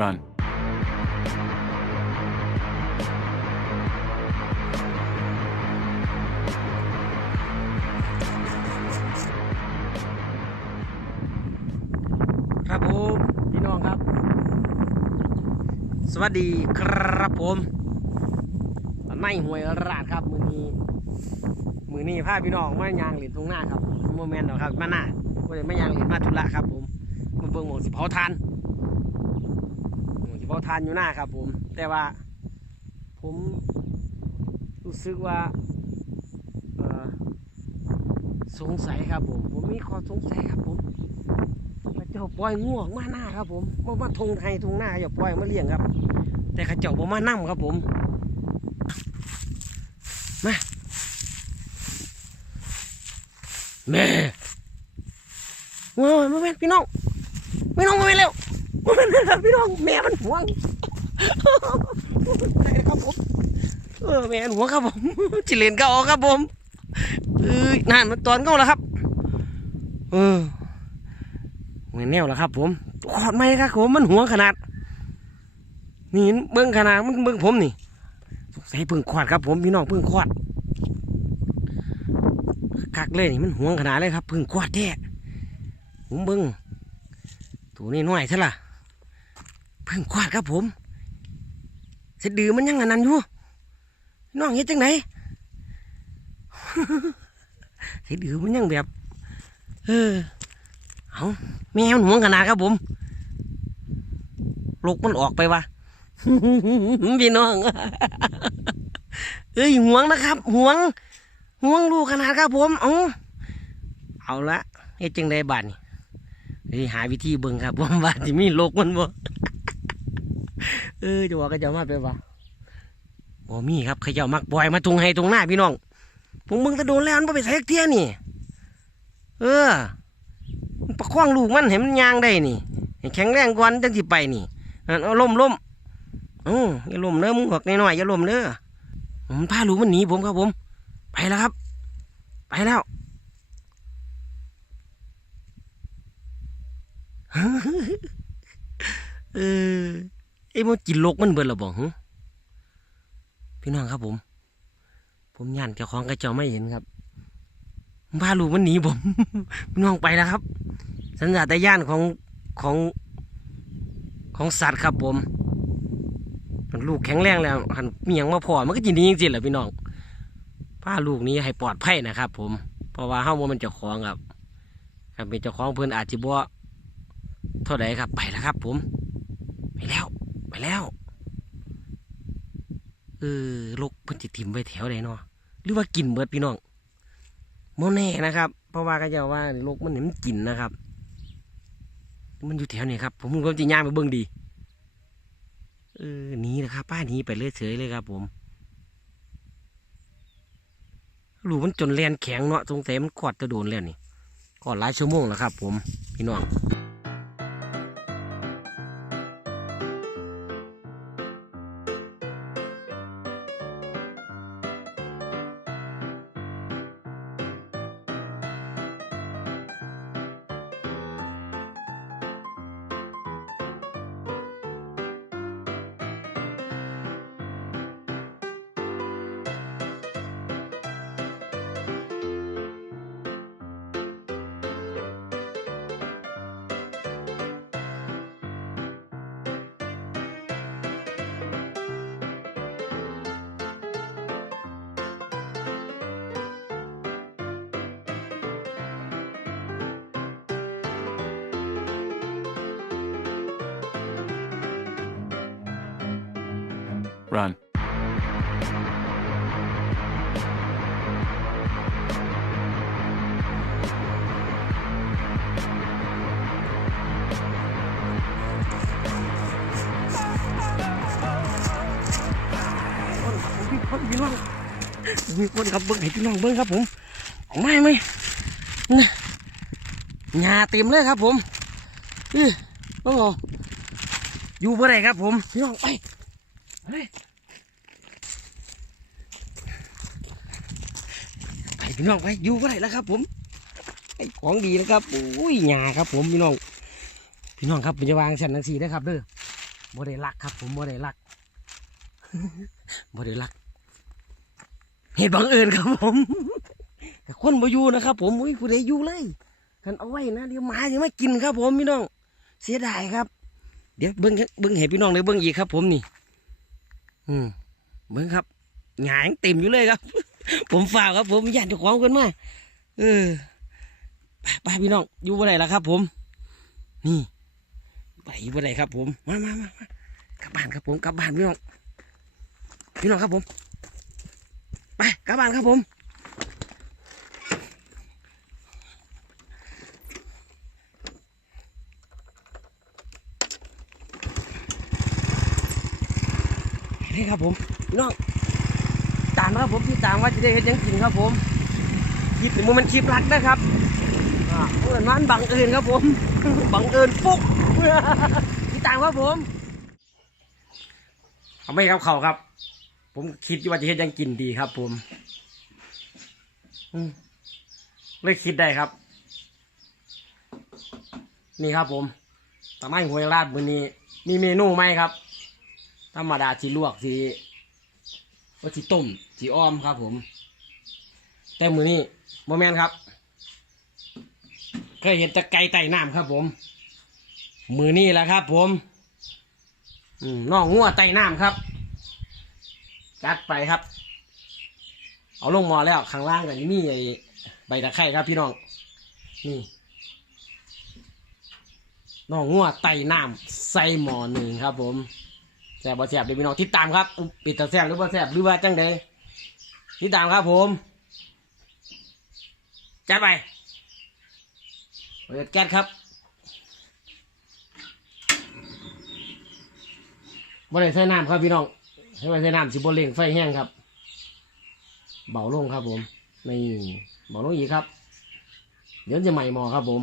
Run. ครับผมพี่น้องครับ สวัสดีครับผมไม่หวยราดครับ มือนี้ มือนี้พาพี่น้องมายางหรียญตรงหน้าครับโมเมนต์หรอกครับ มาหน้าก็เลยมายางหรียญมาธุระครับผมมาเบิ่งหมองสิเผาทาน หมอทานอยู่หน้าครับ ผม แต่ว่า ผมรู้สึกว่าสงสัยครับผม ผมมีข้อสงสัยครับผมข้าเจ้าปล่อยง่วงมาหน้าครับ ผมบ่มาทงไทยทงหน้าอย่าปล่อยมาเลี้ยงครับ แต่ข้าเจ้าบ่มานั่งครับ ผมมาแม่ว้าวมาแม่นพี่น้องพี่น้องมาแม่นเร็ว มาแม่นเร็วพี่น้องแม่มันห่วงได้แล้วครับผมเออแม่มันห่วครับผมจิเลนก็ออกครับผมเออนั่นมันตอนเข้าแล้วครับ เออเหมือนแนวแล้วครับ ผมขอดไม่ครับผมมันห่วงขนาด นี่เบิ้งขนาดมันเบิ้งผมนี่สงสัยเพิ่งขอดครับผมพี่น้องเพิ่งขอดคักเลยนี่มันห่วงขนาดเลยครับเพิ่งขอดแท้ผมเบิ้งตัวนี้น้อยใช่ละเพิ่งขอดครับผมเสดือมันยังอันนั้นอยู่น้องเฮ็ดจังไหนเสดือมันยังแบบ เออเอาแมวมันห่วงขนาดครับผมลูกมันออกไปวะพี่น้องเอ้ยห่วงนะครับห่วงห่วงลูกขนาดครับผมเอาเอาละเฮ็ดจังไดบาดนี่หาวิธีเบิ่งครับว่าบาดที่มีโลกมันบ่ เออจะว่าก็จะมาไปวะบ่มีครับเขาจ้ามักปล่อยมาตรงให้ตรงหน้าพี่น้องผมเบิ่งแตะโดนแล้วมันไปใส่เทียนี่ เออประคองลูกมันเห็นมันยางได้นี่แข็งแรงก่อนจังสิไปนี่อันเอาล่มล่มอ้าอย่าล่มเด้อมึงบอกน้อยๆอย่าล่มเด้อมันพาลูกมันหนีผมครับผม ไปแล้วครับ ไปแล้วเออ ไอ้มันกินลกมันเบิดหรอบอกหึพี่น้องครับผม ผมย่านเจ้าของกระเจ้าไม่เห็นครับมันพาลูกมันหนีผมพี่น้องไปแล้วครับ สัญญาตญาณของของของสัตว์ครับผมมันลูกแข็งแรงแล้วหันมีหยังมาพอมันก็จินดีจริงๆแหละพี่น้องพาลูกนี้ให้ปลอดภัยนะครับ ผมเพราะว่าเฮ้าว่ามันเจ้าของครับครับเป็นเจ้าของเพื่อนอาจจะบ่เท่าไหร่ครับไปแล้วครับ ผมไปแล้ว ไปแล้วเออลกเพิ่นจะถิ่มไว้แถวไหนเนาะหรือว่ากินเบิดพี่น้องโมแน่นะครับ เพราะว่าก็จะว่าโรคมันเห็นมันกินนะครับ มันอยู่แถวนี้ครับ ผมก็จะย่างไปเบิ่งดีเออหนีนะครับ ป้าหนีไปเลยเฉยเลยครับ ผมลูมันจนแลนแข็งเนาะสงสัยมันกอดจะโดนแล้วนี่กอดหลายชั่วโมงแล้วครับ ผมพี่น้อง Run. มีคนพี่น้องมีคนครับเบิ้งให้พี่น้องเบิ้งครับผมออกมาไหมนะหญ้าเต็มเลยครับผมเออต้องเออยู่บ่ได้ครับผมพี่น้องไป ไปพี่น้องไปอยู่บ่ได้แล้วครับ ผมไอ้ของดีนะครับโอ้ยหญ้าครับ ผมพี่น้องพี่น้องครับเป็นจะวางชั้นนังสีได้ครับเด้อบ่ได้รักครับ ผมบ่ได้รักบ่ได้รัก เหตุบังเอิญครับผมคนบ่อยู่นะครับ ผมอุ้ยผู้ใดอยู่เลยกันเอาไว้นะเดี๋ยวหมาจะมากินครับ ผมพี่น้อง เสียดายครับ เดี๋ยวเบิ้งเบิ้งเห็นพี่น้องเลยเบิ้งอีกครับ ผมนี่ อืมเบิ้งครับหงายเต็มอยู่เลยครับ ผมฝากครับ ผมย่านเจ้าของกันมาเออไปไปพี่น้องอยู่บ่ไหนล่ะครับ ผม นี่ไปอยู่บ่ไหนครับ ผมมามามามากลับบ้านครับผมกลับบ้านพี่น้องพี่น้องครับผม ไปกลับบ้านครับผม ครับผมน้องตามครับผมที่ตามว่าจะได้เห็นยังกินครับผมคลิปนี้มันคลิปรักนะครับเหมือนมันบังเอิญครับผมบังเอิญฟุกที่ตามครับผมเอาไม่ครับเขาครับ ผมคิดว่าจะเห็นยังกินดีครับ ผมอืมเลยคิดได้ครับ นี่ครับผมตะไม้หวยราดมือนี้ มีเมนูไหมครับ ธรรมดาสีลวกสีว่าสีต้มสีอ้อมครับ ผม แต่มือนี้โมแมนครับเคยเห็นตะไก่ไต่น้ำครับ ผม มือนี้แหละครับ ผมน้องงัวไต่น้ำครับจัดไปครับ เอาลงมอแล้วข้างล่างก็ยังมีไอ้ใบตะไคร้ครับ พี่น้องนี่น้องงัวไต่น้ำใส่หมอหนึ่งครับ ผม แซ่บบ่แซ่บเดี๋ยวพี่น้องติดตามครับอุ๊ยปิดตาแซ่บหรือบ่แซ่บหรือว่าจังใดติดตามครับผมจัดไปเปิดแก๊สครับบ่ได้ใส่น้ำครับพี่น้องให้ไว้ใส่น้ำสิบ่เร่งไฟแห้งครับ เบาลงครับผมนี่เบาลงอีกครับ เดี๋ยวจะใหม่หมอครับผม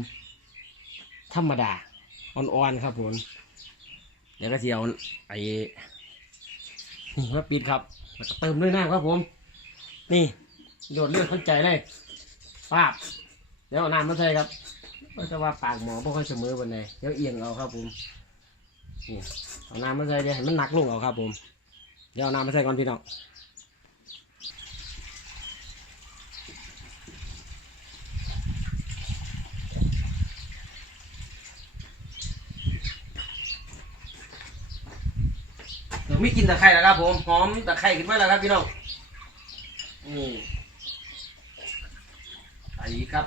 ธรรมดาอ่อนๆครับผม เดี๋ยวก็เสียวไอ้นี่มาปิดครับแล้วก็เติมด้วยน้ำครับผม นี่โดดเลือดเข้าใจเลยปาบเดี๋ยวเอาน้ำมาใส่ครับก็จะว่าปากหมอไม่ค่อยเสมอวันไหนเดี๋ยวเอียงเอาครับผมนี่เอาน้ำมาใส่เดี๋ยวให้มันหนักลงเอาครับผมเดี๋ยวเอาน้ำมาใส่ก่อนพี่น้องเดี๋ยว ไม่กินตะไคร้แล้วครับผมหอมตะไคร้ขึ้นมาแล้วครับพี่น้องนี่ใส่อีกครับ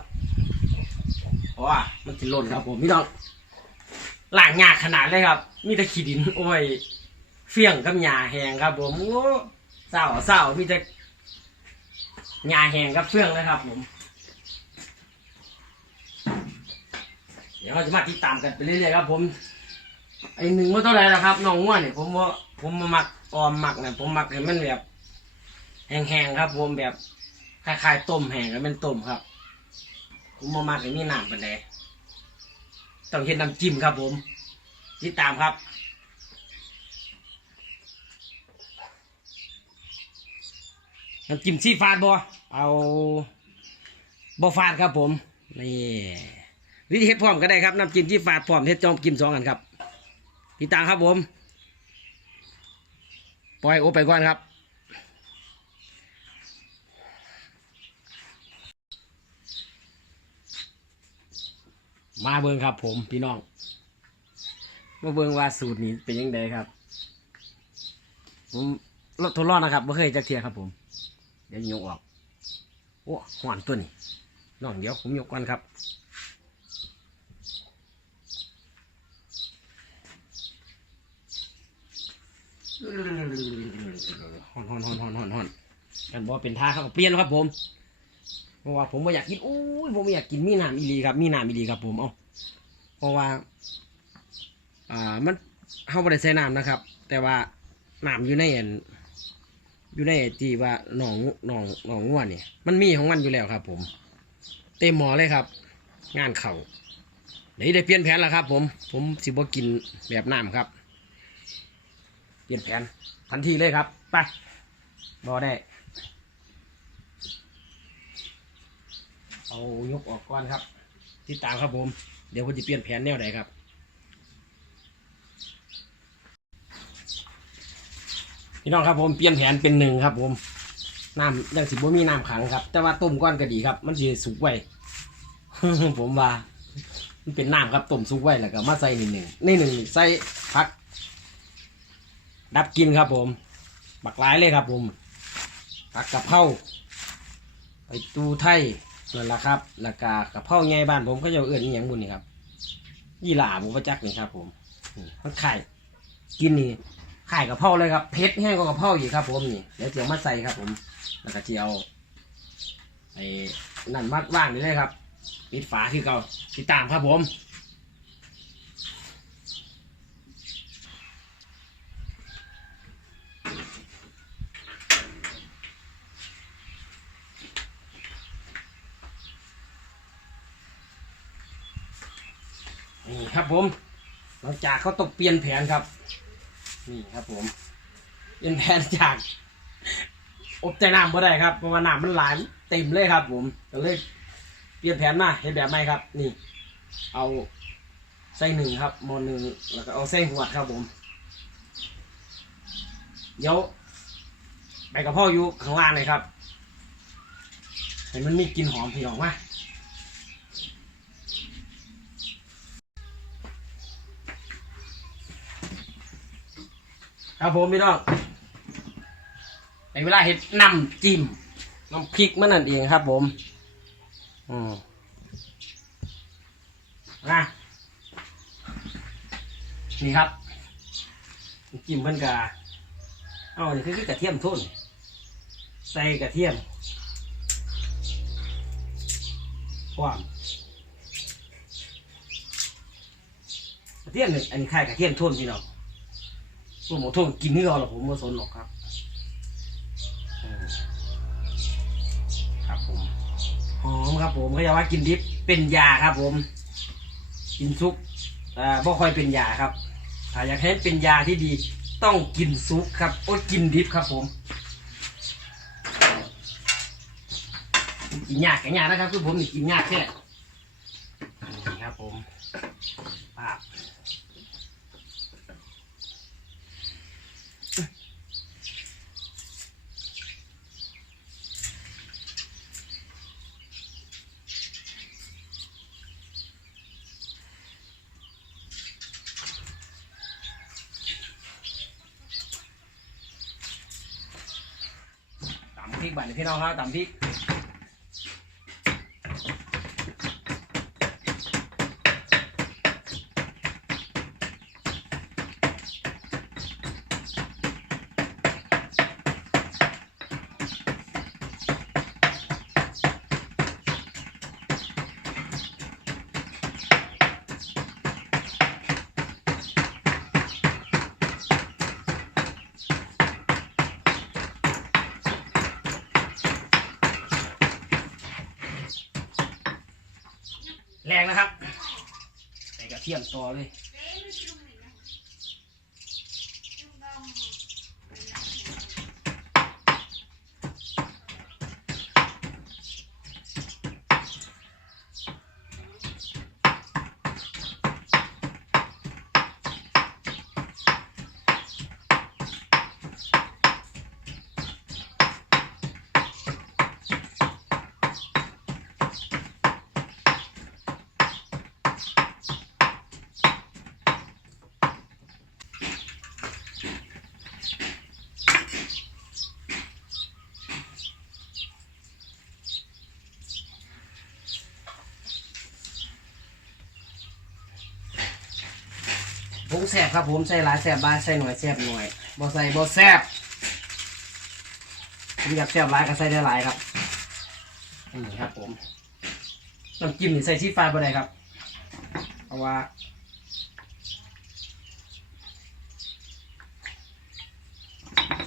เพราะว่ามันจะหล่นครับผมพี่น้องหล่างยาขนาดเลยครับ มีแต่ขี้ดิน โอ้ยเฟี้ยงกับหญ้าแหงครับ ผมโอ้เศร้าเศร้ามีแต่หญ้าแหงกับเฟื่องนะครับ ผม เดี๋ยวเราจะมาติดตามกันไปเรื่อยๆครับ ผมไอหนึ่งว่าเท่าไหรนะครับน้องง่วนเนี่ยผมว่า ผมมาหมักออมหมักเนี่ยผมหมักให้มันแบบ แห้งๆครับ ผมแบบคล้ายๆต้มแห้งแล้วเป็นต้มครับ ผมมาหมักให้มีน้ำปานใดต้องเห็นน้ำจิ้มครับ ผมติดตามครับน้ำจิ้มซีฟาดบ่เอาบ่ฟาดครับผมนี่วิธีเฮ็ดพร้อมก็ได้ครับน้ำจิ้มซีฟาดพร้อมเฮ็ดจอมกินสองกันครับติดตามครับผม ปล่อยโอไปก่อนครับ มาเบิงครับ ผมพี่น้อง มาเบิงว่าสูตรนี้เป็นยังไงครับ ผมทดลองนะครับไม่เคยจักเทียครับผม เดี๋ยวยกออก โอ้หวานตัวนี้น้องเดี๋ยวผมยกก่อนครับ ฮอนฮอนฮอนฮอนฮอนฮอนกันบอกเป็นท่าครับเปลี่ยนครับผมเพราะว่าผมไม่อยากกินอู้ยผมไม่อยากกินมีน้ำอีหลีครับ มีน้ำอีหลีครับผมเอาเพราะว่า อ่ามันเข้าไปใส่น้ำนะครับ แต่ว่าน้ำอยู่ในอันอยู่ในที่ว่าหนองหนองหนองง่วนเนี่ยมันมีของมันอยู่แล้วครับ ผม เต็มหมอเลยครับ งานเข่าเดี๋ยวได้เปลี่ยนแผนแล้วครับ ผม ผมสิบ่กินแบบน้ำครับ ลี่ยนแผนทันทีเลยครับไปบอได้เอายกออกก่อนครับติดตามครับผม เดี๋ยวผมจะเปลี่ยนแผนแนวไหนครับพี่น้องครับผมเปลี่ยนแผนเป็นหนึ่งครับ ผมน้ำยังสิบ่มีน้ำขังครับ แต่ว่าต้มก้อนก็ดีครับ มันสิสุกไว้ผมว่า มันเป็นน้ำครับต้มสุกไว้แล้วก็มาใส่นิดหนึ่งนี่หนึ่งใส่ผัก ดับกินครับผมบักหลายเลยครับผมผักกะเพราไปตูไทยนั่นแหละครับแล้วก็กะเพราไงบ้านผมก็จะเอื้อนอย่างบุญนี่ครับ ยี่หล่าผมประจักนี่ครับ ผมมันไข่กินนี่ไข่กะเพราเลยครับเผ็ดแห้งกว่ากะเพราอีกครับ ผมนี่เดี๋ยวเจียวมาใส่ครับ ผม แล้วก็เจียวไอ้นั่นมัดว่างนี่เลยครับปิดฝาที่เก่าติดตามครับผม ครับผม หลังจากเขาต้องเปลี่ยนแผนครับ นี่ครับผม เปลี่ยนแผนจาก อบใจน้ำบ่ได้ครับเพราะว่าน้ำมันหลายเต็มเลยครับ ผมก็เลยเปลี่ยนแผนมาเห็นแบบใหม่ครับ นี่ เอาไส้หนึ่งครับมอหนึ่งแล้วก็เอาไส้หัวดครับผมเดี๋ยวไปกับพ่ออยู่ข้างล่างเลยครับเห็นมันมีกลิ่นหอมพี่ออกมา ครับผมพี่น้องในเวลาเห็ดน้ำจิ้มน้ำพริกมันนั่นเองครับ ผม อืมนะนี่ครับจิ้มเพิ่นกาเอานี่คือกระเทียมทุ่นใส่กระเทียมความกระเทียมนี่อันนี้ค่ายกระเทียมทุ่นพี่น้อง ส่วนหมูทุ่งกินที่เราหรอกผมไม่สนหรอกครับอืมครับผมหอมครับผมเขาจะว่ากินดิบเป็นยาครับ ผม กินซุปอ่าบ่ค่อยเป็นยาครับ ถ้าอยากให้เป็นยาที่ดี ต้องกินซุปครับโอ้ยกินดิบครับ ผมกินยากแก่ยากนะครับ คือผมนี่กินยากแค่นี่ครับผมปาบ ตำ พี่น้องครับตำพริกแรงนะครับใส่กระเทียม ต่อเลย แสบครับผมใส่หลายแสบบายใส่หน่อยแสบหน่อยบ่ใส่บ่แสบผมอยากแสบหลายก็ใส่ได้หลายครับนี่ครับผมน้ำจิ้มนี่ใส่ที่ฟ้าบ่ได้ครับเพราะว่า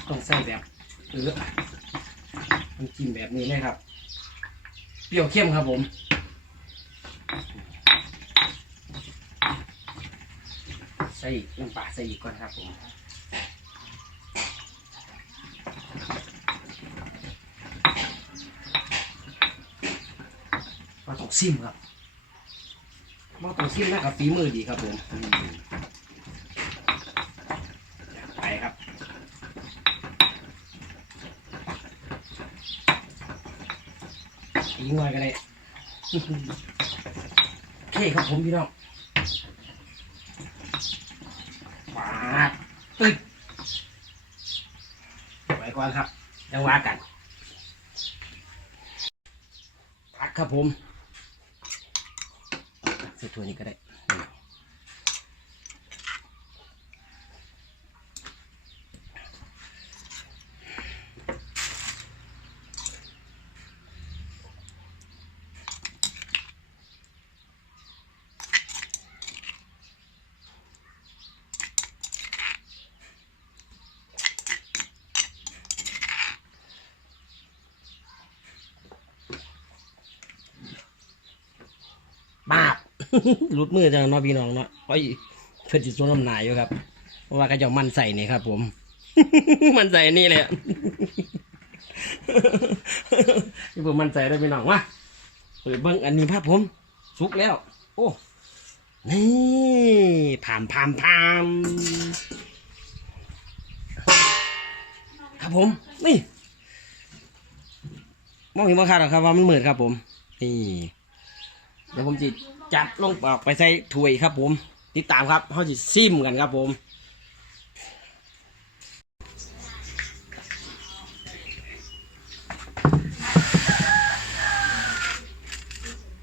ต้องใส่แบบเออน้ำจิ้มแบบนี้เลยครับ เปรี้ยวเข้มครับผม ใส่น้ำปลาใส่ก่อนครับผมมาต้องซิมครับมาต้องซิมนะครับฝีมือดีครับผมไปครับอีกหน่อยก็ได้โอเคครับผมพี่น้อง มาตึ๊ดไว้ก่อนครับยังว่ากันพักครับผมใส่ถ้วยนี้ก็ได้นี่บาบ หลุดมือจังเนาะพี่น้องเนาะโอ้ยเพื่อนจิตสวน้ำนายอยู่ครับ เพราะว่าเขาเจะมันใส่นี่ครับ ผม มันใส่นี่เลยอะที่ผมมันใส่ได้พี่น้องวะเปิดเบิ้งอันนี้ภาพผมสุกแล้ว โอ้นี่พามพามพามครับผม นี่มองเห็นบ่ครับหรอครับว่ามันหมืดครับผม นี่เดี๋ยวผมจะ จัดลงออกไปใส่ถ้วยครับ ผม ติดตามครับเขาจะซิมกันครับผม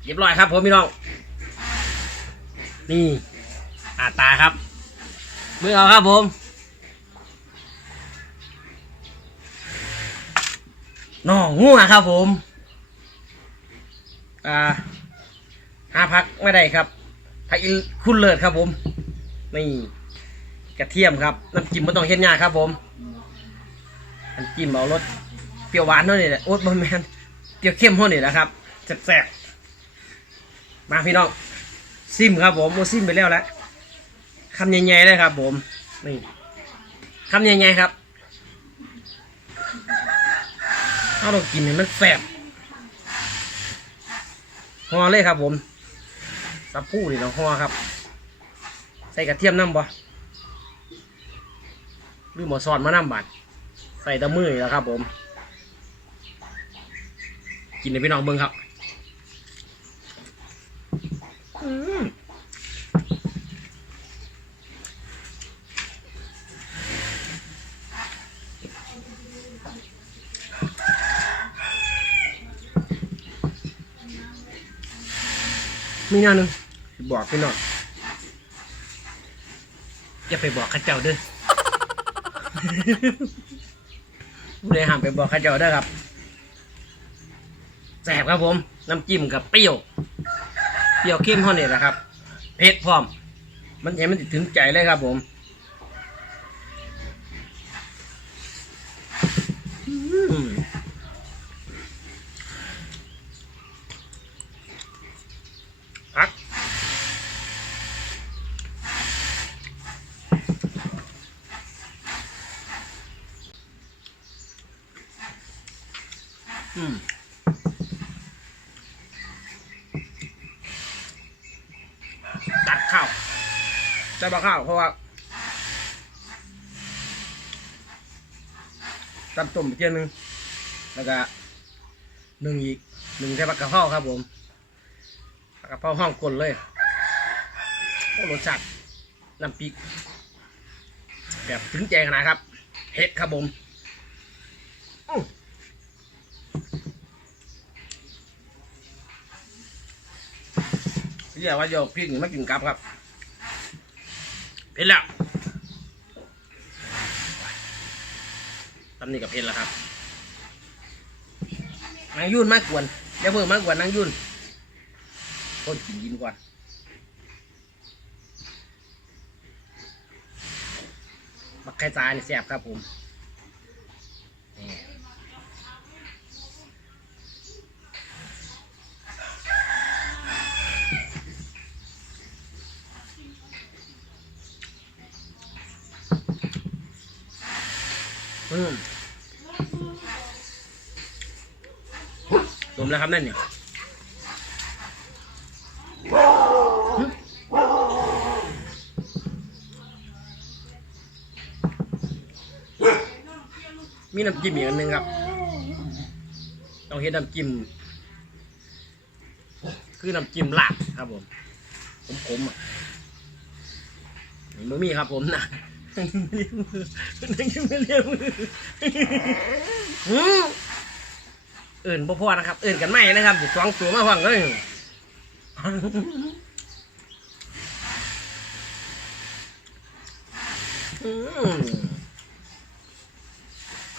เรียบร้อยครับผมพี่น้องนี่อาตาครับมือเอาครับผมน้องงัวครับผม อ่า หาพักไม่ได้ครับผักอินคุณเลิศครับผม นี่กระเทียมครับน้ำจิ้มไม่ต้องเฮ็ดยากครับ ผมน้ำจิ้มเอารสเปรี้ยวหวานเท่านี้แหละโอ๊ตบะแมนเปรี้ยวเข้มเท่านี้แหละครับแซ่บๆมาพี่น้องซิมครับ ผมโมซิมไปแล้วแหล้วคำใหญ่ๆเลยครับ ผมนี่คำใหญ่ๆครับเอาต้องกินให้มันแซ่บห่อเลยครับผม สับผู้นี่เนาะห่อครับ ใส่กระเทียมน้ำบ่หรือหมอซอนมาน้ำบัดใส่ตะมือแล้วครับ ผม กินในพี่น้องเบิ้งครับ อืม มีอย่าหนึ่งสิบอกพี่น้องอย่าไปบอกเข้าเจ้าเด้อ ผู้ใดห้ามไปบอกเข้าเจ้าเด้อครับแสบครับผม น้ำจิ้มกับเปรี้ยว เปรี้ยวเข้มเท่านี้แหละครับเผ็ดพร้อม มันเองมันสิถึงใจเลยครับผมอืมพัก อืมตัดข้าว ใส่บะข้าวเพราะว่าตัดต้มอีกเทียหนึงแล้วก็หนึ่งอีกหนึ่งใส่ผักกะเพราครับผมผักกะเพราห้องกลนเลยโอ้รสชาติน้ำพริกแบบถึงใจขนาดครับเผ็ดครับผมที่อยากว่าโยกพี่หนึ่มากินกับครับ เผ็ดแล้วตำหนิกับเพ็ดแล้วครับนางยุ่นมากกวนเดี๋ยวเพิ่มมากกวนนางยุ่นคนกินยินก่อนบักไข่ตานี่แซ่บครับผม อืมแล้วครับนั่นเนี่ยมีน้ำจิ้มอีกอันหนึงครับ ต้องเฮ็ดน้ำจิ้ม คือน้ำจิ้มลาดครับผมขมๆอะมันมีครับผมนะ ยังไม่เรียกมือหืมเอื่นบ่พอนะครับ เอื่นกันไม่นะครับสิสองตัวมาฟังเลย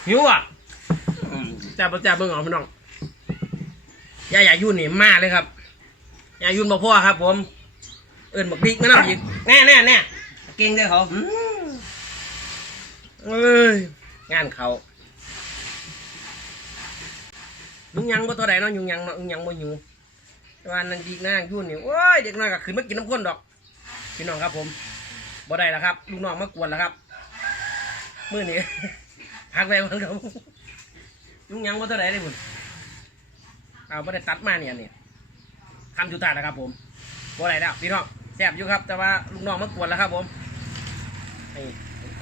หิวอะอืมจ้าบ่จ้าเบิ่งเอาพี่น้องยายายุ่นนี่มาเลยครับยายุ่นบ่พ่อครับ ผม เอื่นบักพริกมานั่งอีกแน่แน่แน่เก่งเลยเขาอืม เอ้ยงานเขายุงยังบ่เท่าใดเนาะยุงยังเนาะยุงยังบ่อยู่แต่ว่านั่นดีหน้ายุ่นนี่โอ้ยเด็กน้อยก็ขึ้นมากินน้ำข้นดอกพี่น้องครับผมบ่ได้แล้วครับลูกน้องมากวนแล้วครับมื้อนี้พักไปมันครับยุงยังบ่เท่าใดเลยพุ่นเอาบ่ได้ตัดมาเนี่ยนี่คำจุดท้านะครับผมบ่ได้แล้วพี่น้องแซ่บอยู่ครับ แต่ว่าลูกน้องมากวนแล้วครับผมนี่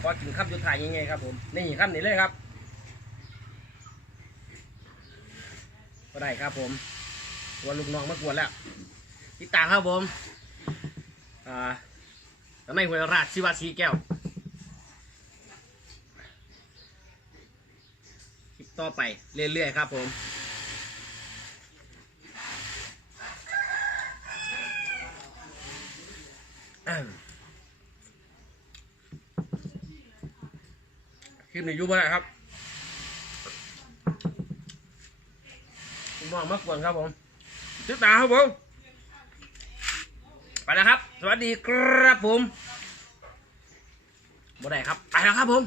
ขอกินคำจุท้ายยังไงครับผมนี่คำนี้เลยครับบ่ได้ครับผมกวนลูกน้องมากวนแล้วติดตามครับผมอ่าทำไมห้วยราชศิวาสีแก้วคลิปต่อไปเรื่อยๆครับผมอ่า คลิปนี้ยูบ่ได้ครับผมมองมากวนครับผมติดตามครับผมไปแล้วครับ สวัสดีครับผมบ่ได้ครับ ไปแล้วครับผม